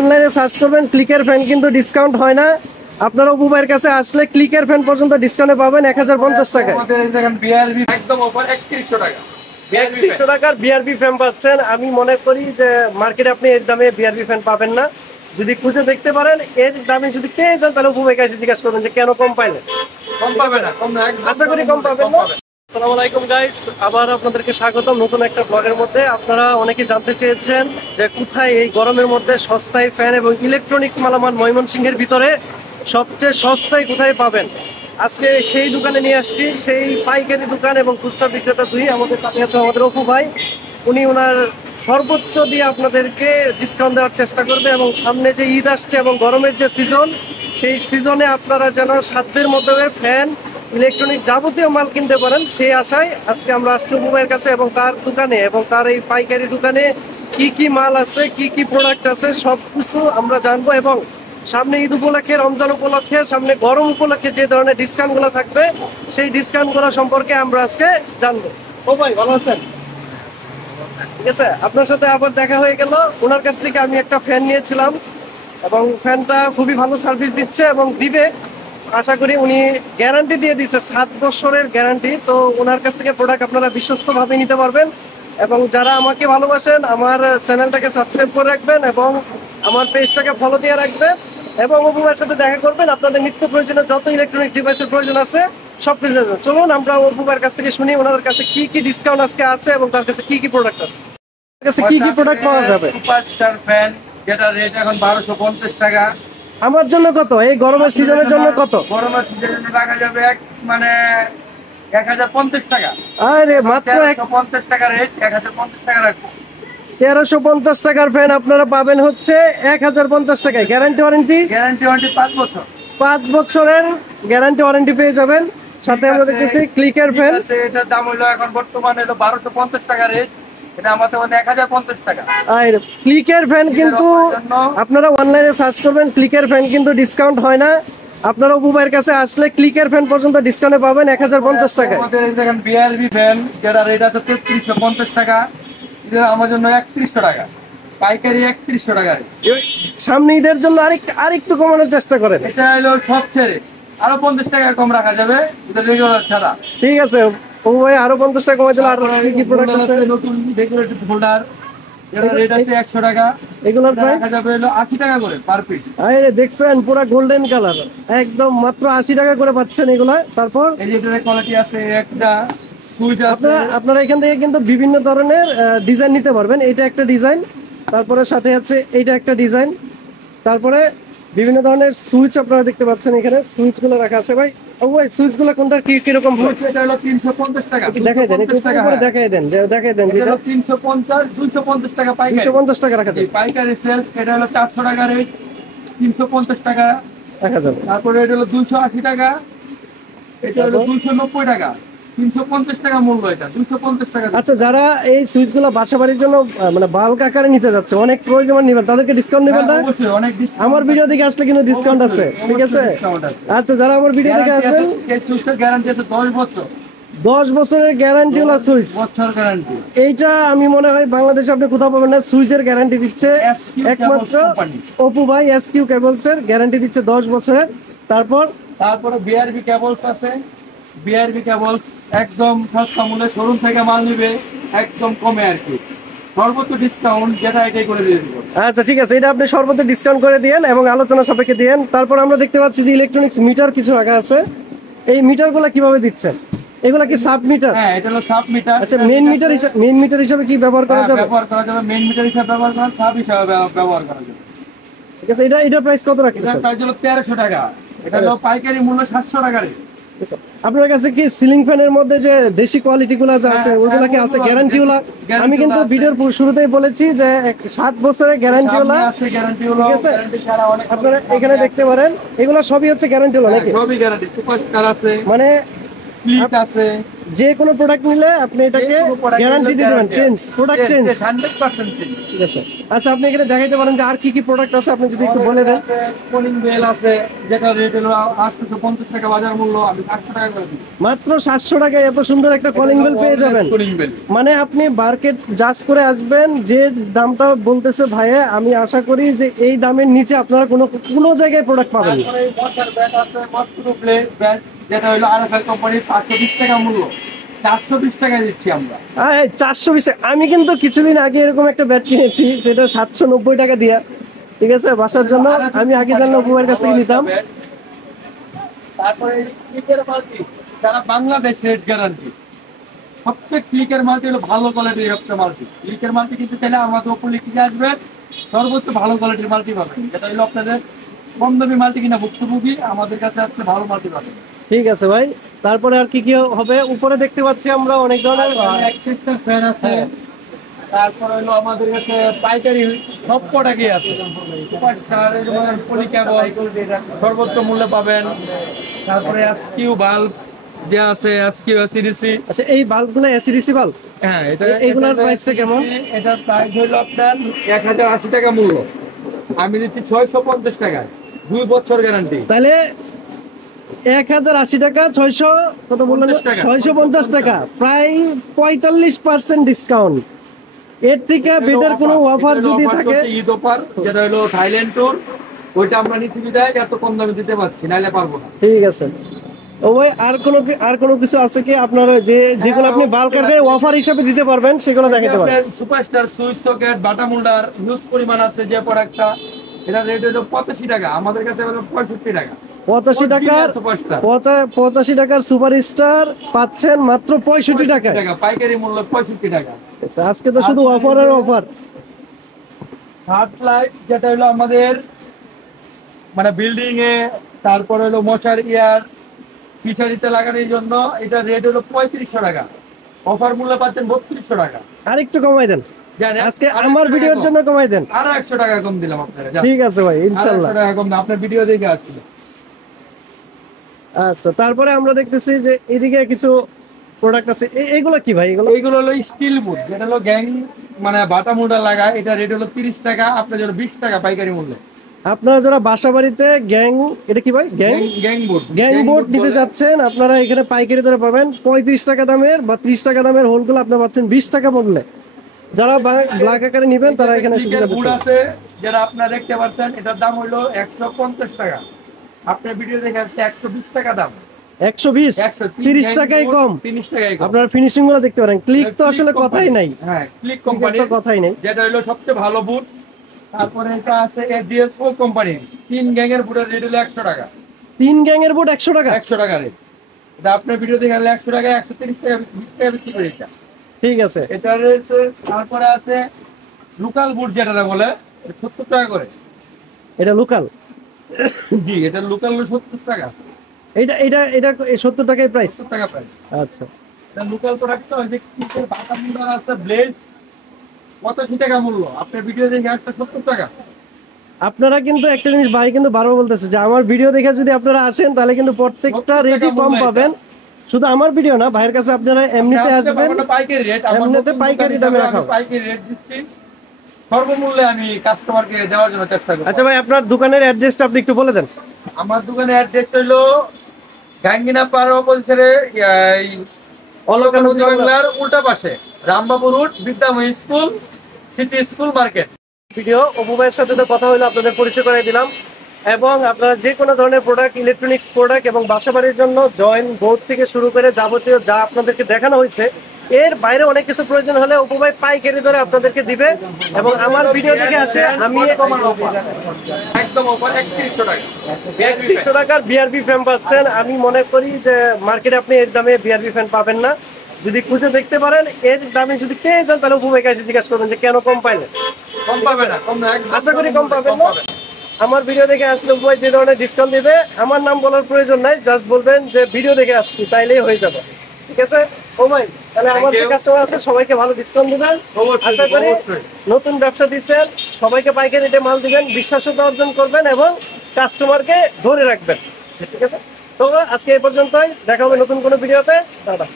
অনলাইনে সার্চ করবেন ক্লিকের ফ্যান, কিন্তু ডিসকাউন্ট হয় না। আপনারা অপু ভাইয়ের কাছে আসলে ক্লিকের ফ্যান পর্যন্ত ডিসকাউন্টে পাবেন 1050 টাকায়। একদম অফার 3100 টাকা। 3100 টাকার বিআরবি ফ্যান পাচ্ছেন। আমি মনে করি যে মার্কেটে আপনি এর দামে বিআরবি ফ্যান পাবেন না। যদি খুঁজে দেখতে পারেন এর দামে যদি পেয়ে যান, তাহলে অপু ভাইকে এসে জিজ্ঞাসা করবেন যে কেন কম পাইলেন। কম পাবে না, কম না, আশা করি কম পাবেন না। আসসালামু আলাইকুম গাইস, আবার আপনাদেরকে স্বাগতম নতুন একটা ব্লগের মধ্যে। আপনারা অনেকে জানতে চেয়েছেন যে কোথায় এই গরমের মধ্যে সস্তায় ফ্যান এবং ইলেকট্রনিক্স মালামাল ময়মনসিংহের ভিতরে সবচেয়ে সস্তায় কোথায় পাবেন। আজকে সেই দোকানে নিয়ে আসছি, সেই পাইকারি দোকান এবং খুচরা বিক্রেতা দুই। আমাদের সাথে আছে আমাদের অপু ভাই, উনি ওনার সর্বোচ্চ দিয়ে আপনাদেরকে ডিসকাউন্ট দেওয়ার চেষ্টা করবে। এবং সামনে যে ঈদ আসছে এবং গরমের যে সিজন, সেই সিজনে আপনারা যেন সাধ্যের মধ্যে ফ্যান ইলেকট্রনিক যাবতীয় মাল কিনতে পারেন, সেই আশায় আজকে আমরা আসছি অপু ভাইয়ের কাছে এবং তার দোকানে এবং তার এই পাইকারি দোকানে কি কি মাল আছে, কি কি প্রোডাক্ট আছে সবকিছু আমরা জানবো। এবং সামনে ঈদ উপলক্ষে, রমজান উপলক্ষে, সামনে গরম উপলক্ষে যে ধরনের ডিসকাউন্ট গুলো থাকবে, সেই ডিসকাউন্ট গুলো সম্পর্কে আমরা আজকে জানবো। ও ভাই ভালো আছেন? ঠিক আছে, আপনার সাথে আবার দেখা হয়ে গেল। ওনার কাছ থেকে আমি একটা ফ্যান নিয়েছিলাম এবং ফ্যানটা খুবই ভালো সার্ভিস দিচ্ছে এবং দিবে আশা করি। উনি গ্যারান্টি দিয়ে দিচ্ছে 7 বছরের গ্যারান্টি। তো ওনার কাছ থেকে প্রোডাক্ট আপনারা বিশ্বস্ত ভাবে নিতে পারবেন। এবং যারা আমাকে ভালোবাসেন আমার চ্যানেলটাকে সাবস্ক্রাইব করে রাখবেন এবং আমার পেজটাকে ফলো দিয়ে রাখবেন এবং অপু ভাইয়ের সাথে দেখা করবেন। আপনাদের নিত্য প্রয়োজনীয় যত ইলেকট্রনিক ডিভাইসের প্রয়োজন আছে সব কিছু। চলুন আমরা অপু ভাইয়ের কাছ থেকে শুনি ওনাদের কাছে কি কি ডিসকাউন্ট আজকে আছে এবং তার কাছে কি কি প্রোডাক্ট আছে, তার কাছে কি কি প্রোডাক্ট পাওয়া যাবে। সুপারস্টার ফ্যান যেটা রেট এখন 1250 টাকা। আমার জন্য কত? এই গরমের সিজনের জন্য কত? গরমের সিজনের জন্য রাখা যাবে মানে 1050 টাকা। আরে মাত্র 150 টাকা রেট, 1050 টাকা রাখবো। 1350 টাকার ফ্যান আপনারা পাবেন হচ্ছে 1050 টাকায়। Guarantee warranty? গ্যারান্টি ওয়ারেন্টি 5 বছর। 5 বছরের গ্যারান্টি ওয়ারেন্টি পেয়ে যাবেন। সাথে আমরা দেখতেছি ক্লিকের ফ্যান। এটার দাম হলো এখন বর্তমানে 1250 টাকা রেট, এটা আমাদের 1050 টাকা। আর ক্লিকের ফ্যান কিন্তু আপনারা অনলাইনে সার্চ করবেন ক্লিকের ফ্যান, কিন্তু ডিসকাউন্ট হয় না। আপনারা অপু ভাইয়ের কাছে আসলে ক্লিকের ফ্যান পর্যন্ত ডিসকাউন্টে পাবেন 1050 টাকায়। আমাদের এই দেখেন বিআরবি ফ্যান যেটা রেট আছে 3350 টাকা, এটা আমার জন্য 3100 টাকা, পাইকারি 3100 টাকা। সামনে ঈদের জন্য আরেকটু কমানোর চেষ্টা করেন। এটা হলো সব ছেড়ে আরো 50 টাকা কম রাখা যাবে, এটা রেগুলার ছাড়া। ঠিক আছে অপু ভাই, আরো 50 টাকা কমাই দিলে। আর কি প্রোডাক্ট আছে? নতুন ডেকোরেটিভ হোল্ডার, এটা রেট আছে 100 টাকা, এগুলোর প্রাইস রাখা যাবে হলো 80 টাকা করে পার পিস। আরে দেখছেন পুরো গোল্ডেন কালার, একদম মাত্র 80 টাকা করে পাচ্ছেন এগুলা। তারপর এই যে এটার কোয়ালিটি আছে, একটা সুইচ আছে। আপনারা এখান থেকে কিন্তু বিভিন্ন ধরনের ডিজাইন নিতে পারবেন। এটা একটা ডিজাইন, তারপরে সাথে আছে এইটা একটা ডিজাইন, তারপরে বিভিন্ন ধরনের সুইচ আপনারা দেখতে পাচ্ছেন এখানে। সুইচ গুলো রাখা আছে ভাই। ও ভাই সুইচ গুলো কোনটা কিরকম? এটা হলো 350 টাকা। দেখাই দেন একটু করে, দেখাই দেন এটা 350 250 টাকা পাইকারি। 250 টাকা রাখা যাবে পাইকারি সেল। এটা হলো 400 টাকা রেট, 350 টাকা রাখা যাবে। তারপরে এটা হলো 280 টাকা, এটা হলো 290 টাকা, 350 টাকা মূল্য, এটা 250 টাকা। আচ্ছা, যারা এই সুইচ গুলো বাসা বাড়ির জন্য মানে বাল্ক আকারে নিতে যাচ্ছে, অনেক প্রয়োজন নেবেন, তাদেরকে ডিসকাউন্ট নেবেন না? অবশ্যই অনেক ডিসকাউন্ট। আমার ভিডিও দেখে আসলে কিন্তু ডিসকাউন্ট আছে, ঠিক আছে? আচ্ছা, যারা আমার ভিডিও দেখে আসবেন, এই সুইচটার গ্যারান্টি আছে 10 বছর। 10 বছরের গ্যারান্টি হলো সুইচ। বছর গ্যারান্টি। এইটা আমি মনে হয় বাংলাদেশে আপনি কোথাও পাবেন না। সুইচের গ্যারান্টি দিচ্ছে একমাত্র অপু ভাই। এসকিউ কেবলস এর গ্যারান্টি দিচ্ছে 10 বছরের। তারপরে বিআরবি কেবলস আছে। বিআরবি কেবলস একদম সস্তা মূল্যে শোরুম থেকে মাল নিবে, একদম কমে আর কি, সর্বোচ্চ ডিসকাউন্ট যেটা এটাই করে দিয়ে দিব। আচ্ছা ঠিক আছে, এটা আপনি সর্বোচ্চ ডিসকাউন্ট করে দিয়েন এবং আলোচনা সাপেক্ষে দিয়েন। তারপর আমরা দেখতে পাচ্ছি যে ইলেকট্রনিক্স মিটার কিছু রাখা আছে। এই মিটারগুলো কিভাবে দিচ্ছেন? এগুলা কি সাব মিটার? হ্যাঁ, এটা হলো সাব মিটার। আচ্ছা, মেইন মিটার হিসেবে কি ব্যবহার করা যাবে? ব্যবহার করা যাবে, মেইন মিটার হিসেবে ব্যবহার করা, সাব হিসেবে ব্যবহার করা যাবে। ঠিক আছে, এটা প্রাইস কত রাখতেছেন? এটা প্রাইস হলো 1300 টাকা। এটা হলো পাইকারি মূল্য 700 টাকা রে। আপনার কাছে কি সিলিং ফ্যানের মধ্যে যে দেশি কোয়ালিটি গুলো আছে ওইগুলা কি আছে? গ্যারান্টি গুলা আমি কিন্তু ভিডিওর শুরুতেই বলেছি যে 7 বছরের গ্যারান্টি গুলা আছে। গ্যারান্টি হলো, গ্যারান্টি ছাড়া অনেক আপনারা এখানে দেখতে পারেন, এগুলা সবই হচ্ছে গ্যারান্টি হলো নাকি? সবই গ্যারান্টি। সুপারস্টার আছে, মানে ফ্লিপ আছে, যে কোনো প্রোডাক্ট নিলে আপনি এটাকে গ্যারান্টি দিয়ে দেবেন, চেঞ্জ, প্রোডাক্ট চেঞ্জ 100% চেঞ্জ। ঠিক আছে। আচ্ছা, আপনি এখানে দেখাইতে পারেন যে আর কি কি প্রোডাক্ট আছে, আপনি যদি একটু বলে দেন। কলিং বেল আছে, যেটা রেট হলো 850 টাকা বাজার মূল্য, আমি 800 টাকা করে দিই। মাত্র 700 টাকায় এত সুন্দর একটা কলিং বেল পেয়ে যাবেন। কলিং বেল মানে আপনি মার্কেট জাজ করে আসবেন, যে দামটা বলতেছে ভাইয়া, আমি আশা করি যে এই দামের নিচে আপনারা কোনো জায়গায় প্রোডাক্ট পাবেন না। তারপরে ওয়াটার ব্যাট আছে, মস্কিটো ব্যাট, যেটা হলো আরএফএল কোম্পানির 520 টাকা মূল্য, 420 টাকায় দিচ্ছি আমরা। 420। আমি কিন্তু কিছুদিন আগে এরকম একটা ব্যাট কিনেছি, সেটা 790 টাকা দিয়া, ঠিক আছে, বাসার জন্য। আমি আগে জানলে উপমার কাছ থেকে নিতাম। তারপরে ক্লিকের মাল্টি, যারা বাংলাদেশ রেট গ্যারান্টি, সবচেয়ে ক্লিকের মাল্টি হলো ভালো কোয়ালিটির একটা মাল্টি। ক্লিকের মাল্টি কিন্তু চাইলে আমাদের উপর লিখে আসবেন, সর্বোচ্চ ভালো কোয়ালিটির মাল্টি পাবেন। যেটা হলো আপনাদের কম দামি মাল্টি কিনা ভুক্তভোগী, আমাদের কাছে আসলে ভালো মাল্টি পাবেন। ঠিক আছে ভাই, তারপরে আর কি কি হবে? উপরে দেখতে পাচ্ছি আমরা অনেক ধরনের এক্সট্রা ফ্যান আছে। তারপর হলো আমাদের কাছে পাইকারি সব প্রোডাক্টই আছে। সুপারস্টার, পলিক্যাবল সর্বোচ্চ মূল্যে পাবেন। তারপরে এসকিউ বাল্ব যে আছে, এসকিউ এসিডিসি। আচ্ছা, এই বাল্বগুলো এসিডিসি বাল্ব? হ্যাঁ, এগুলোর প্রাইসটা কেমন? এটার প্রাইস হলো আপনার 1080 টাকা মূল্য, আমি দিচ্ছি 650 টাকায়, 2 বছর গ্যারান্টি। তাহলে 1080 টাকা, 600 কত বললেন? 650 টাকা, প্রায় 45% ডিসকাউন্ট। এর থেকে বেটার কোনো অফার যদি থাকে? ঈদ অফার, যেটা হলো থাইল্যান্ড ট্যুর, ওইটা আমরা নিচ্ছি বিদায়, এত কম দামে দিতে পারছি, নাইলে পারবো না। ঠিক আছে। ও ভাই, আর কোনো কিছু আছে কি আপনারা যেগুলো আপনি বাল্ক আকারে অফার হিসেবে দিতে পারবেন, সেগুলো দেখাতে পারেন? সুপারস্টার সুইচ সকেট বাটা মোল্ডার হিউজ পরিমাণ আছে, যে প্রোডাক্টটা এটা রেট হলো 85 টাকা, আমাদের কাছে হলো 65 টাকা। 85 টাকার সুপারস্টার পাচ্ছেন মাত্র 65 টাকা, পাইকারি মূল্য 65 টাকা। আজকে তো শুধু অফারের অফার। হার্ট লাইট, যেটা হলো আমাদের মানে বিল্ডিং এ, তারপর হলো মশার ইয়ার ফিশারিতে লাগানোর জন্য, এটা রেট হলো 3500 টাকা, অফার মূল্য পাচ্ছেন 3200 টাকা। আরেকটু কমাই দেন আজকে আমার ভিডিওর জন্য, কমাই দেন। আরো 100 টাকা কম দিলাম আপনারা। ঠিক আছে ভাই, ইনশাআল্লাহ 100 টাকা কম, আপনার ভিডিও দেখে আসছিল। আচ্ছা, তারপরে আমরা দেখতেছি যে এদিকে কিছু প্রোডাক্ট আছে। এগুলো কি ভাই? এগুলো হলো স্টিল বুট, যেটা হলো গ্যাং মানে বাটা মোটা লাগায়, এটা রেট হলো 30 টাকা, আপনার জন্য 20 টাকা পাইকারি মূল্য। আপনারা যারা বাসা বাড়িতে এটা কি ভাই, গ্যাং বোর্ড নিতে যাচ্ছেন, আপনারা এখানে পাইকারি দরে পাবেন 35 টাকা দামের বা 30 টাকা দামের হোলগুলো আপনারা পাচ্ছেন 20 টাকা বললে। যারা ব্ল্যাক আকারে নেবেন তারা এখানে বুট আছে, যেটা আপনারা দেখতে পাচ্ছেন, এটার দাম হলো 150 টাকা, আপনার ভিডিও দেখে আসছে 120 টাকা দাম। 120, 30 টাকায় কম। আপনারা ফিনিশিং গুলো দেখতে পারেন। ক্লিক তো আসলে কথাই নাই। হ্যাঁ, ক্লিক কোম্পানির কথাই নাই, যেটা হলো সবচেয়ে ভালো বুট। তারপরে এটা আছে এজিএসও কোম্পানি, 3 গ্যাংয়ের বুটের রেট হলো 100 টাকা। 3 গ্যাংয়ের বুট 100 টাকা? 100 টাকা রেট। এটা আপনার ভিডিও দেখে 100 টাকা, 130 টাকা, 20 টাকা বিক্রি করে এটা। ঠিক আছে। এটা রয়েছে। তারপরে আছে লোকাল বুট, যেটা বলে 70 টাকা করে। এটা লোকাল? জি, এটা লোকাল 70 টাকা। এটা 70 টাকায় প্রাইস? 70 টাকা প্রাইস। আচ্ছা, এটা লোকাল প্রোডাক্ট। তো যে কিসের বাটা মুন্ডার আছে ব্লেজ, 85 টাকা মূল্য, আপনার ভিডিও দেখে আসছে 70 টাকা। আপনারা কিন্তু একটা জিনিস ভাই কিন্তু বারবার বলতেছে যে আমার ভিডিও দেখে যদি আপনারা আসেন তাহলে কিন্তু প্রত্যেকটা রেটই কম পাবেন। শুধু আমার ভিডিও না, ভাইয়ের কাছে আপনারা এমনিতে আসবেন, পাইকারি রেট, এমনিতে পাইকারি দামে রাখা, পাইকারি রেট দিচ্ছি সর্বমূল্যে, আমি কাস্টমারকে দেওয়ার জন্য চেষ্টা করি। আচ্ছা ভাই, আপনার দোকানের অ্যাড্রেসটা আপনি একটু বলে দেন। আমার দোকানের অ্যাড্রেস হলো গাঙ্গিনা পাড়া অপোজিটে, অলকা নদী বাংলার উল্টা পাশে, Rambabu road, Bidyamoyee school, city school market. Video Apu ভাইয়ের সাথে তো কথা হলো, আপনাদের পরিচয় করে দিলাম। এবং আপনারা যে কোনো ধরনের প্রোডাক্ট, ইলেকট্রনিক্স প্রোডাক্ট এবং বাসাবাড়ির জন্য জয়েন্ট বোর্ড থেকে শুরু করে যাবতীয় যা আপনাদেরকে দেখানো হয়েছে, এর বাইরে অনেক কিছু প্রয়োজন হলে অপু ভাই পাইকারি ধরে আপনাদেরকে দিবে। এবং আমার ভিডিও দেখে আসে, আমি একদম অফার 3100 টাকা, 3100 টাকার বিআরবি ফ্যান পাচ্ছেন। আমি মনে করি যে মার্কেটে আপনি এর দামে বিআরবি ফ্যান পাবেন না। যদি খুঁজে দেখতে পারেন, এর দামে যদি পেয়ে যান, তাহলে অপু ভাইকে এসে জিজ্ঞাসা করবেন যে কেন কম পাইলেন। কম পাবে না, কম না, আশা করি কম পাবেন না। আমার ভিডিও দেখে আসলে অপু ভাই যে ধরনের ডিসকাউন্ট দিবে, আমার নাম বলার প্রয়োজন নাই, জাস্ট বলবেন যে ভিডিও দেখে আসছি, তাইলেই হয়ে যাবে। ঠিক আছে ও ভাই, তাহলে আমার যে কাস্টমার আছে সবাইকে ভালো ডিসকাউন্ট দিবেন। আশা করি নতুন ব্যবসা দিচ্ছেন, সবাইকে পাইকারি রেটে মাল দিবেন, বিশ্বাসতা অর্জন করবেন এবং কাস্টমারকে ধরে রাখবেন। ঠিক আছে, তো আজকে এই পর্যন্তই, দেখা হবে নতুন কোনো ভিডিওতে। দাদা।